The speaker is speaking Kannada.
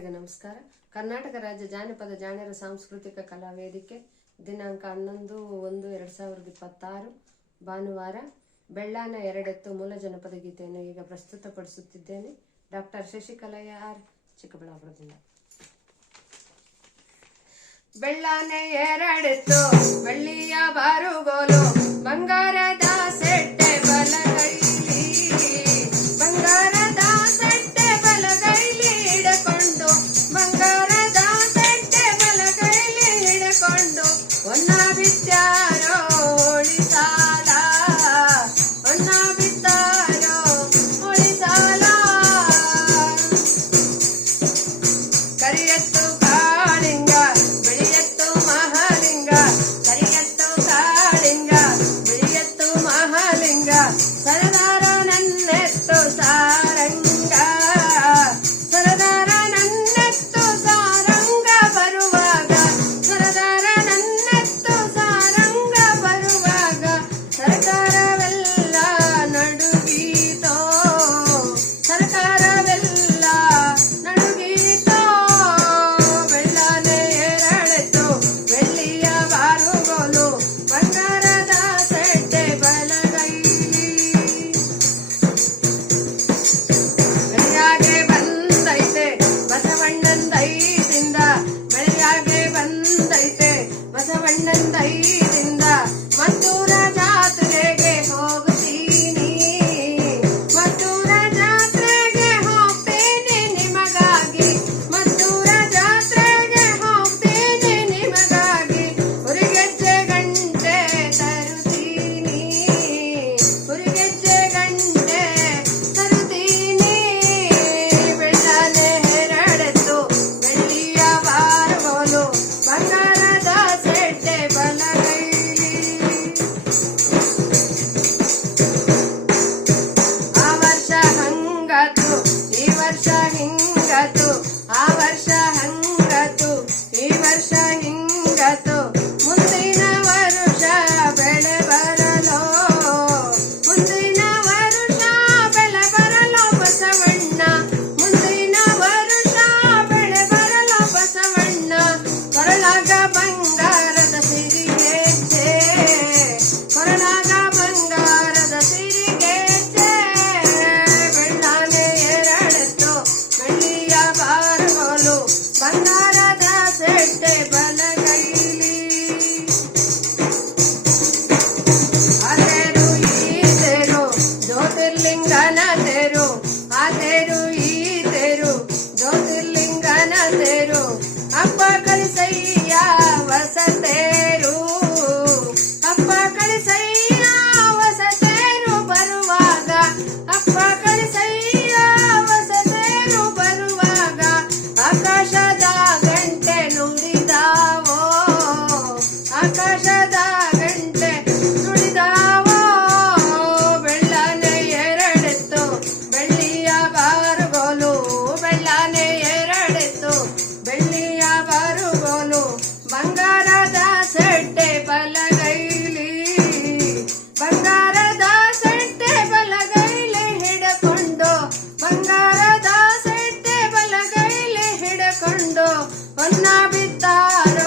ಎಲ್ಲರಿಗೂ ನಮಸ್ಕಾರ. ಕರ್ನಾಟಕ ರಾಜ್ಯ ಜಾನಪದ ಜಾಣರ ಸಾಂಸ್ಕೃತಿಕ ಕಲಾ ವೇದಿಕೆ ದಿನಾಂಕ ಹನ್ನೊಂದು, ಒಂದು, ಎರಡು ಸಾವಿರದ ಇಪ್ಪತ್ತಾರು ಭಾನುವಾರ ಬೆಳ್ಳಾನ ಎರಡೆತ್ತು ಮೂಲ ಜನಪದ ಗೀತೆಯನ್ನು ಈಗ ಪ್ರಸ್ತುತಪಡಿಸುತ್ತಿದ್ದೇನೆ. Doctor ಶಶಿಕಲಯ R ಚಿಕ್ಕಬಳ್ಳಾಪುರದಿಂದ. ಬೆಳ್ಳಾನೆ ಎರಡೆತ್ತು, ಬೆಳ್ಳಿಯ ಬಾರುಗೋಲು ಬಂಗ கரியத்த I'm not. பொன்னாபித்தார